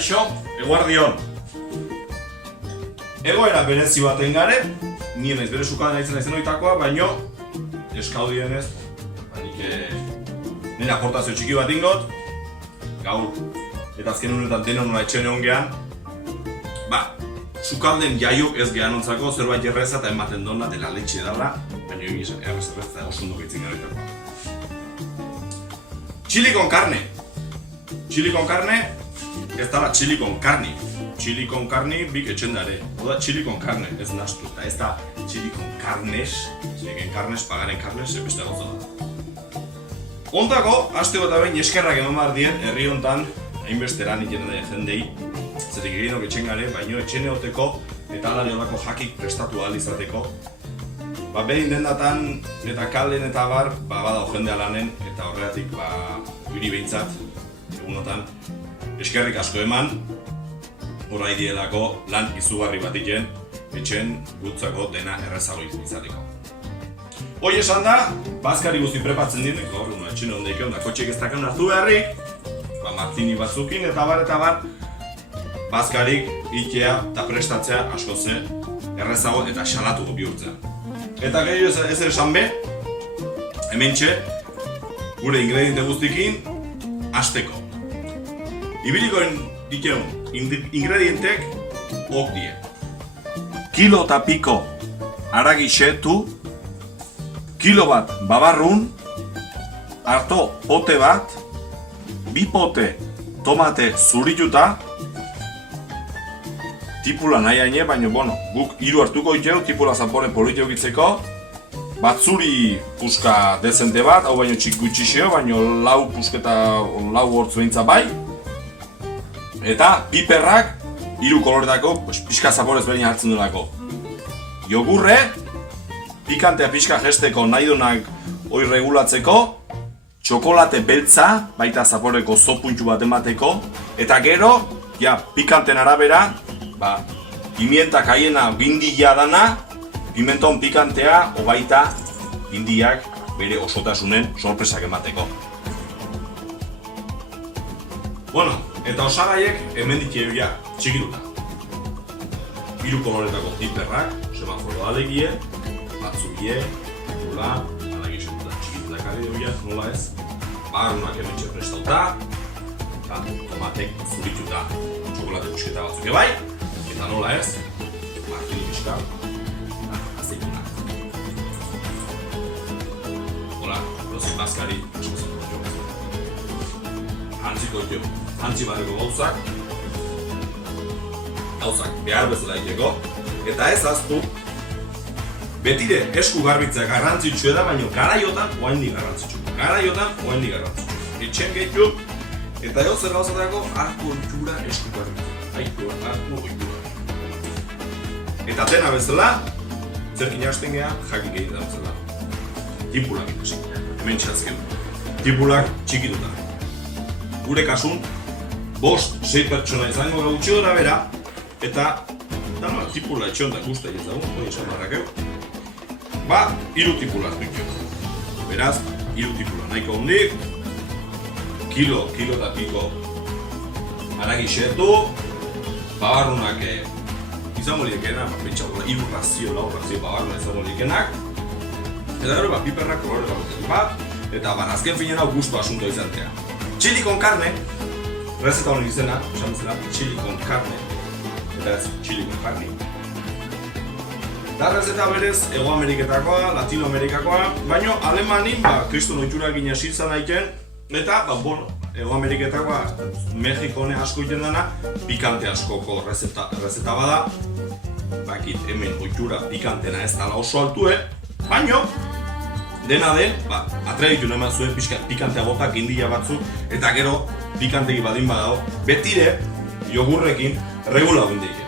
Kaixo, eguardion. Egoera berezi baten gare, nire naiz bere sukan naizen oitakoa, baino eskaudienez, nire aportazio txiki bat ingot, gaur, eta azken honetan denon nola etxen egon gehan, sukalden jaiok ez gehan ontzako, zerbait erreza eta ematen dona dela letxe dala, baina egin esan errez eta osundu gaitzen garetakoa. Chili con carne. Chili con carne, ez dala chili con carni. Chili con carni bik etxen dare. Oda chili con carne, ez nastu. Eta ez da chili con carnes, zegen carnes, pagaren carnes, beste gauza da. Ontako, aste bat abein eskerrak eman behar dien, herri hontan, hainbeste lan ikenen da jendei, zetik eginok etxen gare, baino etxen eoteko eta alari olako jakik prestatu ahal izateko. Behin dendatan eta kalen eta bar, badao jendea lanen, eta horregatik, hiri behintzat, egunotan, eskerrik asko eman, horai dielako lan izugarri bat iken, etxen gutzako dena errezago izateko. Hoi esan da, bazkari guzti prepatzen dien, gaur, etxen hondeik egon da, kotxeik ez daken hartu beharrik, martini batzukin eta bar, bazkarik ikea eta prestatzea asko ze errezago eta xalatuko bihurtzea. Eta gehiago ez esan be, hementxe, gure ingrediente guztikin, hasteko. Ibiliko dikeun, ingredientek ok die. Kilo eta piko haragi xetu, kilo bat babarrun, harto pote bat, bi pote tomate zurituta, tipula nahi haine, baina guk hiru hartuko itxeu, tipula zapore politeo gitzeko, batzuri puska dezente bat, hau baino txik gutxixeo, baino lau pusketa, lau hortz behintza bai, eta piperrak hiru koloretako, pixka zaporez behin hartzen duelako. Jogurre, pikantea pixka jesteko nahi dunak hoi regulatzeko, txokolate beltza, baita zaporeko zopuntxu bat emateko, eta gero, pikanten arabera, pimienta kaiena bindila dana, pimenton pikantea, obaita bindiak bere osotasunen sorpresak emateko. Eta osagaiek hemen dikea txikituta. Hiru koloretako piperrak, semaforo alegie, batzugie, nola, alagixetuta txikituta karri duia, nola ez, barunak hemen txeprestauta, tomatek zurituta txokolate pusketa batzuk ebai, eta nola ez, martini pixka, azeitunak. Hola, dozik bazkari, asko zen jo. Hantziko jo, hantzi badeko gauzak behar bezala iteko, eta ez aztu, betire esku garbitzea garrantzitsua da, baina garaiotan oaindik garrantzitsua. Etxen gehitu, eta jo zer gauzatako hartu oitura esku garbitzea. Hartu oitura. Eta dena bezala, zerkin hasten geha, jakik egin da bezala. Tipulak ikasik, hemen txatzken. Tipulak txikituta. Gure kasun, 5-6 pertsona izango gautxio dara bera, eta tipula etxondak usta ezagun, hori esan barrakeu. Hiru tipulak dukio. Beraz, hiru tipula nahiko hondik, kilo eta piko haragi xetu, babarrunak izango liekena, pentsagola, hiru razio, lau razio babarruna izango liekenak, eta gero piperrak kolore gabetzen bat, eta azken finen hau gustu asunto izatea. Chili con carne, rezeta honen izena, esan bezala, chili con carne, eta ez chili con carne. Da rezeta berez, Ego Ameriketakoa, Latino Amerikakoa, baino Alemanin, kriston oitura gine siltzan aiken, eta, Ego Ameriketakoa, Mexikone asko iten dana, pikante askoko rezeta bada, bakit hemen oitura pikantena ez dala oso altue, baino, dena den, atrebitu neman zuen pikantea bota, gindila batzuk, eta gero pikantegi badin badao, betire jogurrekin regula gundeike.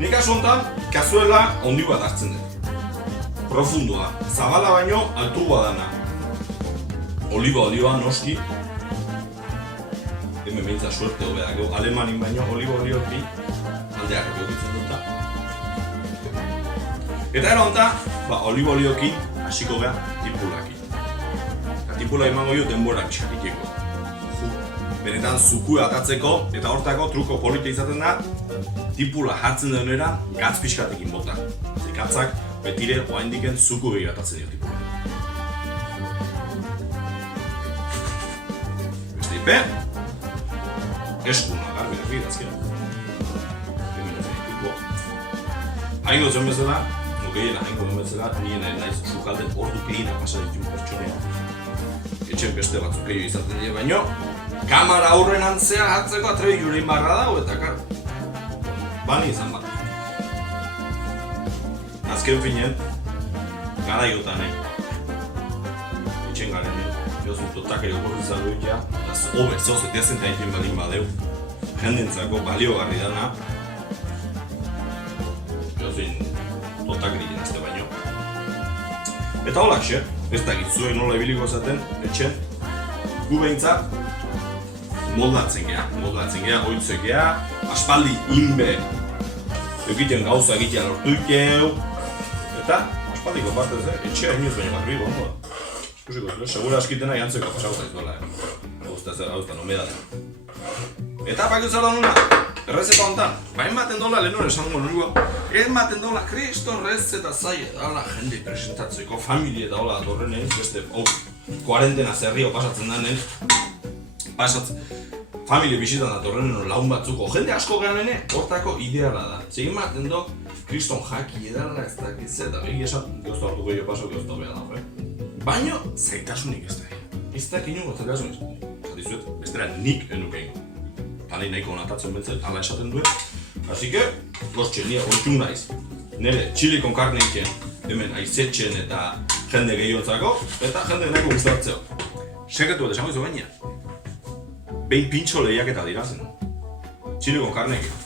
Nik asu honetan, kazuela ondi bat hartzen dut. Profundua, zabala baino altugoa dana. Oliba olioa noski, hemen behintza suerte hobea, Alemanin baino oliba olioekin aldeak egokitzen dut da. Eta ero honetan, oliba olioekin hasiko geha tipulakin. Tipula emango jo denbora pixkatiteko. benetan zukua atatzeko, eta hortako truko polita izaten da, tipula jartzen denera gatz pixkatekin bota. Gatzak betire oaindiken zuku behi atatzen dio tipula. Beste ipe, eskuna garbi azkena. Haingo zen bezala, gehiena haingo zen bezala, nien naiz sukalden ordu gehiena pasa ditu pertsonea. Etxen beste batzuk gehiago izaten dira baino, kamara aurren antzea hartzeko atrebi jurein barra dago eta kar. Bani izan bat. Azken finen, garaiotan etxen garen jozun totakari okorri zaluitea, eta hobe zoz etezen egiten balin badeu, jendentzako baliogarri dana, jozun totakari jenazte baino. Eta holak xe, ez da gitzuek nola ibiliko zaten, etxen, gu behintzat, moldatzen geha, oitzek geha, aspaldi inbe eukiten gauza egitea lortu ikeu, eta aspaldiko partez, etxea inoz baino garbi gondo. Ikusiko, segura askitena jantzeko pasauta izuela, hauzta nomedadea. Eta pakio zer da nuna, errezeta hontan, hainbaten dola lehenore esango nolua, hainbaten dola kriston rezeta zaila dala jende presentatzeko, familie da hola datorrenez, beste, kuarentena zerrio pasatzen danen, familie bisitan datorrenen laun batzuko, jende asko gehanene, hortako ideala da. Zegin baten do, kriston jaki edala ez dakitze, eta behi esan, gozta hartu gehiago paso, gozta beha dago, baina zaitasunik ez da. Ez da kinungo zaitasunik, jatizuet, bestera nik enukein. Talei nahiko natatzen bentzat, ala esaten duen. Así que, goztxe, nire oitxun naiz. Nire txilikon karneiken, hemen aizetxen eta jende gehiotzako, eta jende nahiko gustatzeo. Sekretu bat esango izo baina. Behin pintxo lehiaketa dirazen. Txilikon karneiken.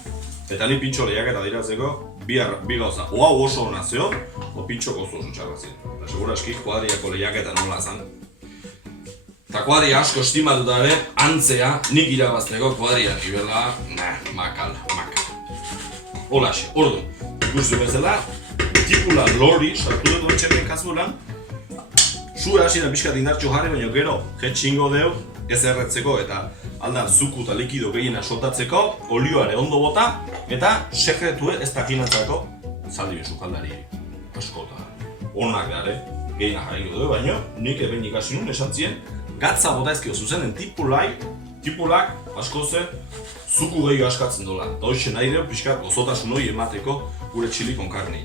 Eta ni pintxo lehiaketa diratzeko, bi gauza. Oa oso hona zeo, o pintxo gozo oso txarra ziren. Eta segura eski kuadriako lehiaketa nola zan. Eta kuadria asko estimatuta ere, antzea, nik irabazteko kuadria nibela, makal. Holaxe, ordu, ikustu bezala, tipula lori, sartu dut etxemen kazuelan, zure hasieran pixkat indartxo jarri, baina gero, jetxingo deu, ez erretzeko eta aldan zuku eta likido gehiena soltatzeko, olioare ondo bota, eta sekretue ez dakinantzako zaldi sukaldari askota. Onak dare, gehiena jarri dugu, baina nik eben ikasi nun esan zien, gatza bota ezkio zuzenen tipulak asko zen zuku gehiago askatzen dola. Eta hoxe nahi deo pixkat gozotasun hori emateko gure txilikon karnei.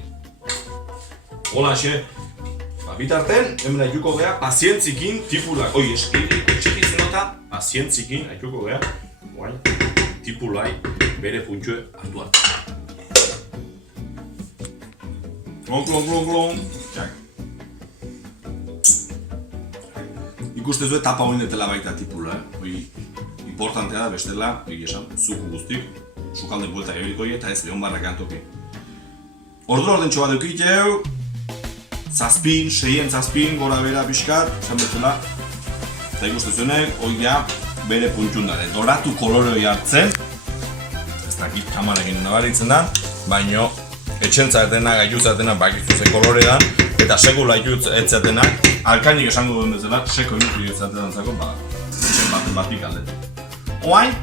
Holaxe, bitarten, hemen aituko geha pazientzikin tipulak, etxekitzen nota, pazientzikin aituko geha, tipulai bere puntxue hartuan. Klon. Ikuste zuen tapa hori netela baita tipula, importantea da bestela, esan, zuku guztik, sukalden buelta eberiko eta ez lehon barrak antoki. Ordura ordentxo bat eukiteu, seien zazpin, gora bera pixkat, esan bezala, eta ikuste zuenek, hori da bere puntxundare. Doratu kolore hori hartzen, ez dakit kamarekin nabaritzen da, baino etxentzatena, gaiutzatena bakizu ze kolore da, eta sekula etxatenak, alkainik esango duen bezala, seko inutu etxatenantzako, etxen batik aldetik. Oain,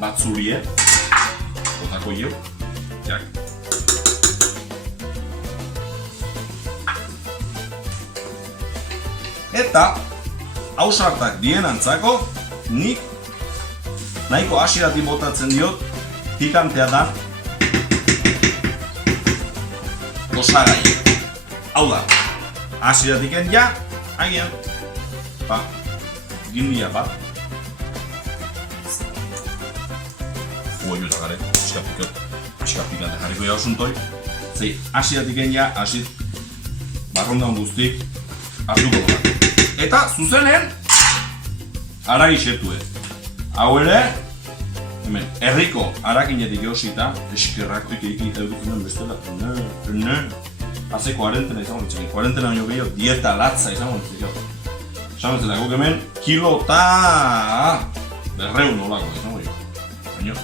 bat zurie, botako jau, jak. Eta, hausartak dienantzako, nik nahiko hasieratik botatzen diot, pikantea da, osagai. Hau da, hasieratiken ja, agian, gindia bat. Goioa gare, pixka pikante jarriko jau suntoi. Zei, hasieratiken ja, hasit, barrondan guztik, hartuko dut. Eta, zuzenen, haragi xertue. Hau ere, hemen, herriko harakinetik eosita, eskerraktik egiten edukitzen bestela. Haze kuarentena izango ditzak, kuarentena baino gehiago, dieta latza izango ditzak. Esan bezala, guk hemen, kilo eta... berreun nolako izango ditzak. Baina,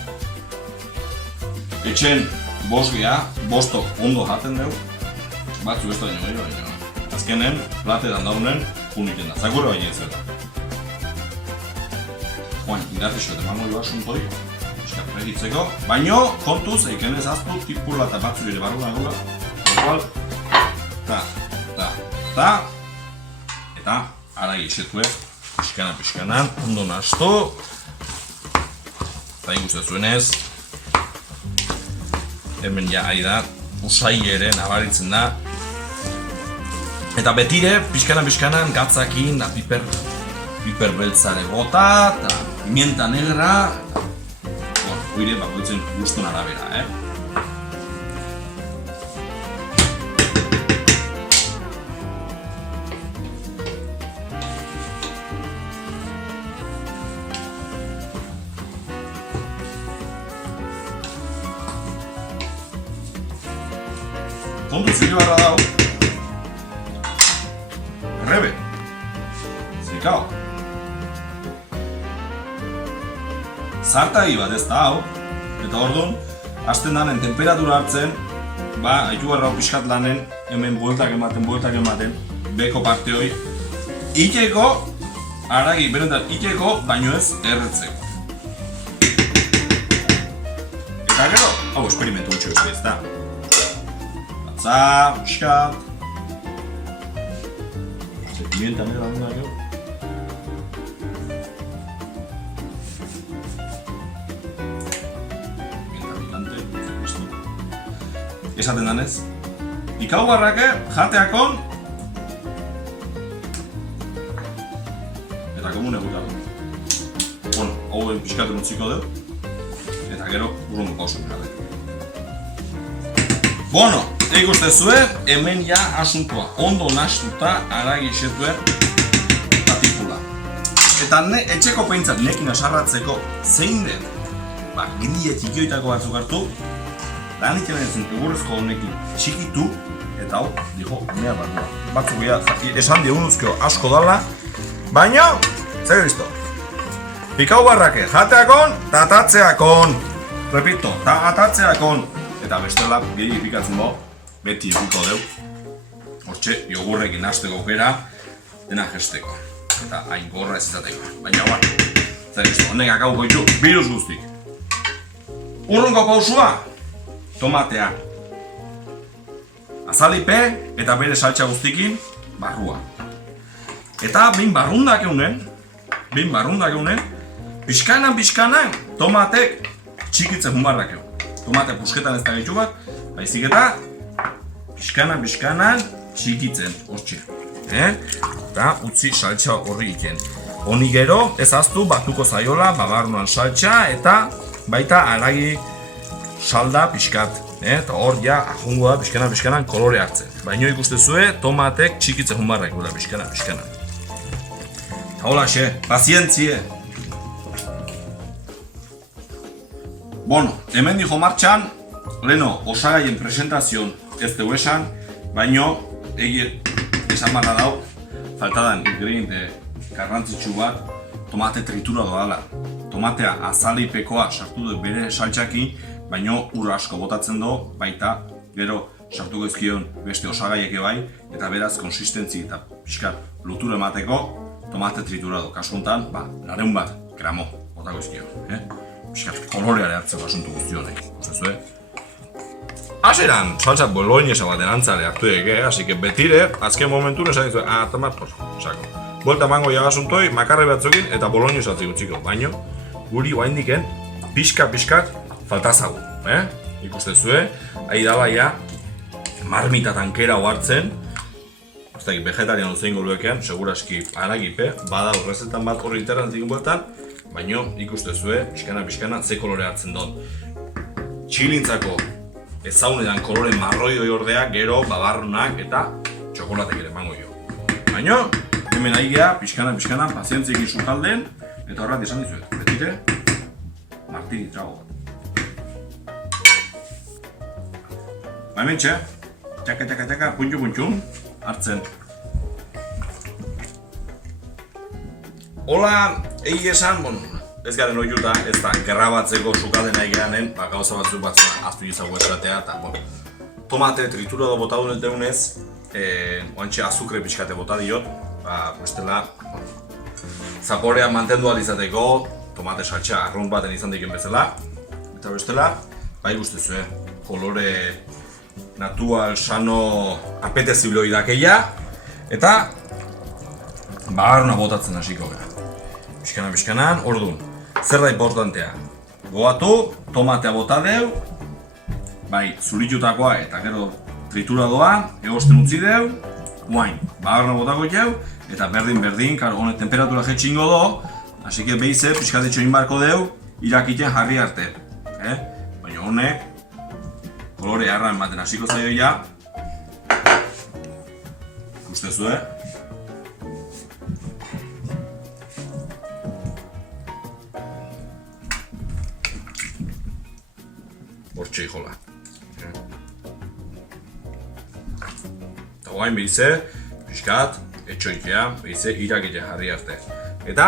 etxen bostok ondo jaten dugu, batzu ez da baino gehiago, baina. Azkenen, platetan daunen, puniten da, zakura baina ez da. Oain, indartixo eta emango joa suntoi, pixka pregitzeko, baino, kontuz, eiken ezaztu, tipula eta batzuk ere barru dagoela, igual, eta haragi esetue, pixkanan, ondo nahastu, eta ikustezuenez, hemen ja ari da, usai ere nabaritzen da, eta betire, pixkanan gatzakin, da piper beltzare bota, eta pimienta negra, eta oire bakoitzen gustun arabera, Kontu zile barra dau, errebe, zirikao. Zartagi bat ez da hau, eta orduan, hasten danen temperatura hartzen, haitu barra pixkat lanen, hemen bueltak ematen, beko parte hoi, iteko, haragi, berentan iteko, baino ez erretzeko. Eta gero, hau esperimentu gutxo ez da. Batza, pixkat. Pimienta negra duna gero. Esaten danez, ikau barrake jateakon eta komune gutago. Bueno, hau pixkatu nutziko dut eta gero urrungo pausu gara. Bueno, ikustezue, hemen ja asuntua ondo nahastuta haragi esetuen tapipula. Eta etxeko peintzat nekin asarratzeko zein den, gindile txikioitako batzuk hartu, lan itxen ezin egurrezko honekin txikitu, eta hau, dijo, mea barua. Batzuk esan digunuzkeo asko dala, baina, zer listo. Pikau barrake, jateakon, eta atatzeakon. Repito, eta atatzeakon. Eta bestela, gehi ipikatzen bo, beti epiko deu. Hortxe, jogurrekin hasteko aukera, dena jesteko. Eta hain gorra ez izateko. Baina, zer listo, honek akauko ditu, virus guztik. Urrunko pausua, tomatea. Azalipe eta bere saltsa guztikin barrua. Eta behin barrundak eunen, pixkanan tomatek txikitzen humarrak egun. Tomate pusketan ez da gaitu bat, baizik eta pixkanan txikitzen, hortxe. Eta utzi saltsa horri iken. Honi gero, ez aztu batuko zaiola, babarruan saltsa eta baita haragi salda pixkat. Eta hor ja ahongo da pixkanan kolore hartzen. Baina ikustezue tomatek txikitzen humarrak gula pixkanan. Eta hola xe, pazientzie! Bueno, hemen dijo martxan, leheno osagaien presentazion ez dugu esan, baino esan barra dau, faltadan ingrediente garrantzitsu bat, tomate tritura doala. Tomatea azalipekoa sartu dut bere saltxakin, baino ur asko botatzen do, baita gero sartuko ezkion beste osagaiek bai, eta beraz konsistentzi eta pixkat lutura emateko tomate triturado. Kasu honetan, 900 gramo botako ezkio. Pixkat koloreare hartzeko asuntu guztionek, ustezue? Aseran, salsa boloñesa bat erantzale hartu eke, así que betire, azken momentun esan dizu, tomar, pues, sako. Buelta mango jagasuntoi, makarre batzukin eta boloñesa atziko txiko, baino, guri oaindiken pixkat faltazagu, Ikustezue, ahi dala ja, marmita tankera oartzen, ez dakit, vegetarian uzeingo luekean, seguraski haragipe, bada horrezetan bat horri internetik bueltan, baino ikustezue, pixkana ze kolore hartzen dut. Txilintzako ezaunetan kolore marroi ordea, gero babarrunak eta txokolatek ere emango jo. Baino, hemen ahi geha, pixkana, pazientziekin sukalden, eta horret esan dizuet, betire, martini trago bat. Hemen txe, txaka, puntxun, hartzen. Hola, egi esan, ez garen oiuta, ez da, gerrabatzeko sukalden nahi gehanen, gauza batzuk batzuna aztu izago esatea, eta, tomate triturado bota duen deunez, oantxe azukre pixkate bota diot, bestela, zaporea mantendu alizateko, tomate saltxa arrunt baten izan diken bezala. Eta bestela, bai guztezu, kolore natural, sano, apeteziblo dakeia. Eta bagaruna botatzen hasiko gara. Pixkanan, orduan. Zer da importantea? Goatu, tomatea bota deu, bai, zuritutakoa eta gero trituradoa, egosten utzi deu, guain, bagaruna botako jau, eta berdin, honek temperatura jetxingo do, hasi que behize, pixkatitxo inbarko deu, irakiten jarri arte. Baina honek, kolore harra ematen hasiko zaio ja, ikustezu, hortxe jola. Eta guain behize, pixkat, etxoikea, behize irakite jarri arte. Eta,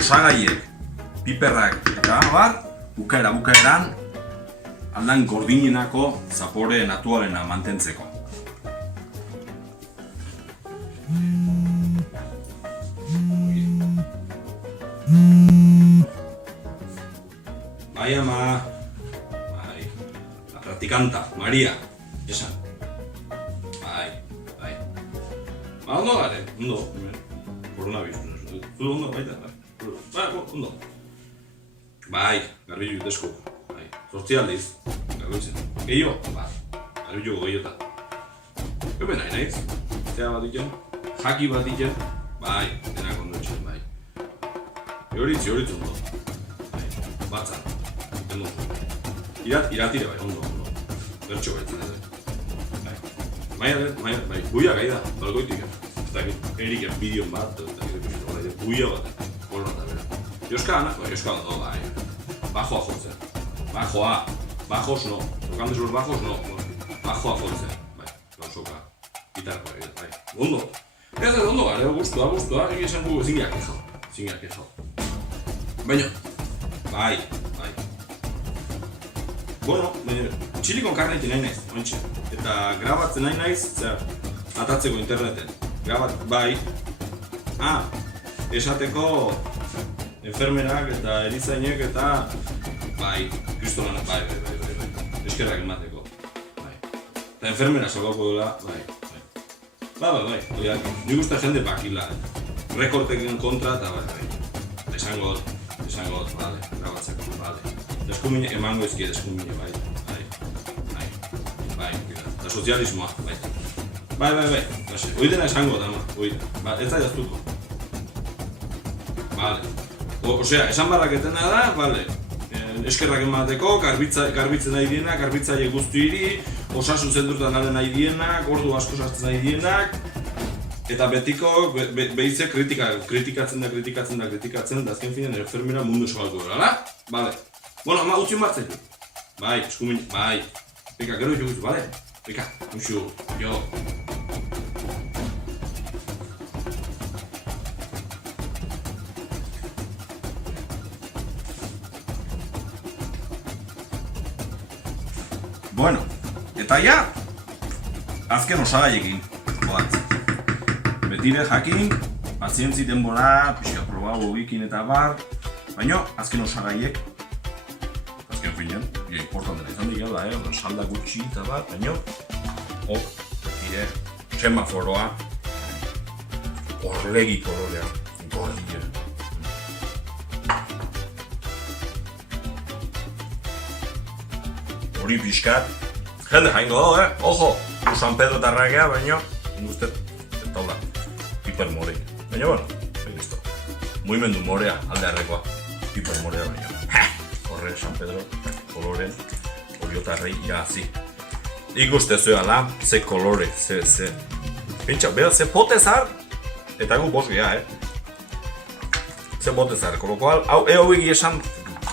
osagaiek, piperrak eta bar, bukaeran, aldan gordinenako zapore naturalena mantentzeko. Bai ama, la practicanta, Maria, esan. Bai. Ba, ondo gare, ondo, coronavirus, zu ondo baita, bai, ondo. Bai, garbilu jutezko, bai, 8 aldiz, garbitzen. Gehiago, bai, garbilu gehiota. Ebe nahi naiz, zea bat diken, jaki bat diken, bai, denak ondo etxen, bai. Horitzi ondo, bai, batzan, ondo. Iratire bai, ondo. Bertxo baitzen edo. Bai, buia gai da, balgoitik. Eta eriken bideon bat, eta buia bat, kolonata bera. Joska da, bai. Bajoa jotzen. Bajos no. Tocando los bajos no. Bajoa jotzen. Bai, gauzoka. Gitarra bai. Ondo. Ez da ondo gara, guztua. Egin esan gu ezin gehiak. Baina, bai. Bueno, txilikon karne egin nahi naiz, ontsi. Eta grabatzen nahi naiz, atatzeko interneten. Bai. Esateko enfermerak eta erizainek eta bai, kristolanak, bai. Eskerrak emateko. Bai. Eta enfermera salgoko dela, bai. Bai. Nik uste jende bakila. Rekorteken kontra eta bai. Esango dut, bale, grabatzeko, bale. Deskumine, emango ezki deskumine, bai. Eta sozialismoa, bai. Bai. Oidena esango da, ma. Ez da jaztuko. Bale. Osea, esan barraketena da, bale. Eskerrak emateko, garbitzen nahi dienak, garbitzaile guztiri, osasun zentrotan garen nahi dienak, ordu asko sartzen nahi dienak, eta betiko, behize kritikatzen da, azken finean enfermera mundu eskogalko dela, bale. Bueno, ama utzi martzen du. Bai, eskumin, bai. Peka, gero jo guzu, bale? Peka, muxu, jo. Bueno, eta ja, azken osagaiekin, joatz. Betire jakin, pazientzi denbora, pixka probau ogikin eta bar, baina azken osagaiek, azken finean, importantena izan dira, salda gutxi eta bat, baina, betire, semaforoa, orlegi kolorea, gordia. Hori pixkat, jende jaingo do, ojo, San Pedro tarrakea, baina, guztet, ez taula, hipermore. Baina, bueno, listo. Mugimendu morea, aldearrekoa, hipermorea, baina. Horre, San Pedro, koloren, oriotarrei irazi. Ikustezu ala, ze kolore, ze. Pintxa, bera, ze potezar, eta gu bost geha, Ze potezar, kolokoal, hau egi esan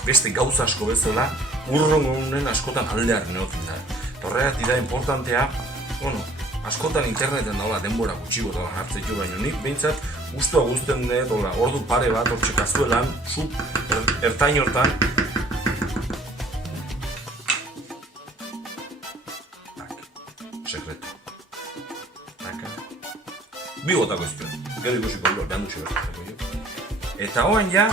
beste gauza asko bezala, urrongunen askotan aldear neotin da. Horregatik da importantea, bueno, askotan interneten daula denbora gutxiko da hartzeko, baina nik behintzat guztua guzten dut, ordu pare bat hortxe kazuelan, sub ertain hortan. Sekreto. Bi gotako izuen, gero ikusiko dut, behan dutxe bertako jo. Eta hoen ja,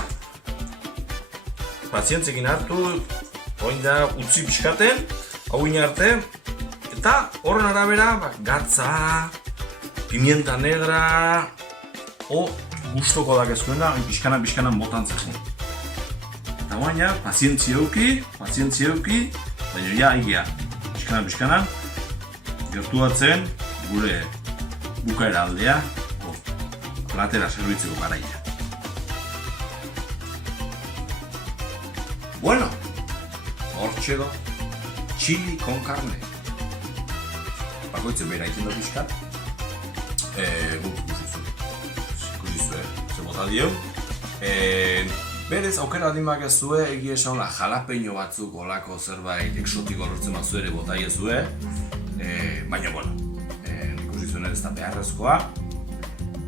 pazientzekin hartu, oin da utzi pixkaten, hau arte, eta horren arabera, gatza, pimienta negra, gustoko dakezkoena, pixkanan botan zezen. Eta baina, pazientzia euki, baina ja, egia, pixkanan, gertuatzen gure bukaera aldea, platera zerbitzeko garaia. Bueno, hortxe da, chili con carne. Bakoitzen bera iten da pixkat. Ikusizue, ze bota dio. Berez, aukera adimak ez zue, egia esan jalapeño batzuk olako zerbait exotiko lortzen batzu ere bota ezue. Baina, bueno, ikusizuen ere ez da beharrezkoa.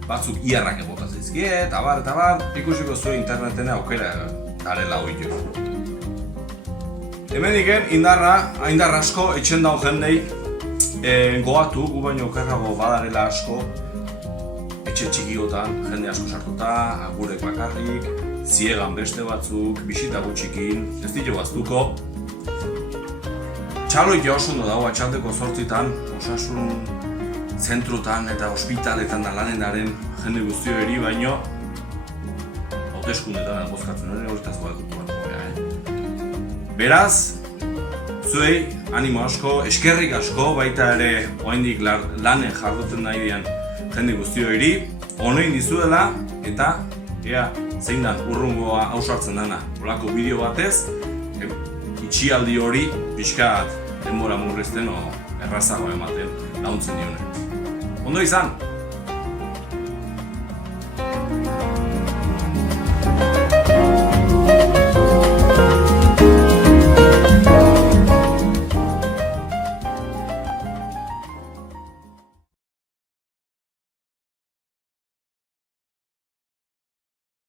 Batzuk iarrak ebota zaizkie, eta bar, ikusiko zuen interneten aukera garela hoitu. Hemen diken, indarra asko etxen daun jendei goatu, gu baino okerrago badarela asko etxe txikiotan, jende asko sartuta, agurek bakarrik, ziegan beste batzuk, bisita gutxikin, ez ditu baztuko. Txaloitea oso ondo dago atxaldeko 8:00 osasun zentrutan eta ospitaletan da lanenaren jende guztio eri, baino hauteskundetan bozkatzen hori horretaz goatuko bat. Beraz, zuei animo asko, eskerrik asko, baita ere oraindik lanen jarduten nahi dian jende guztio eri, onein dizuela eta ea zein dan urrungoa ausartzen dana olako bideo batez, itxialdi hori pixkat denbora murrizten errazago ematen laguntzen dione. Ondo izan!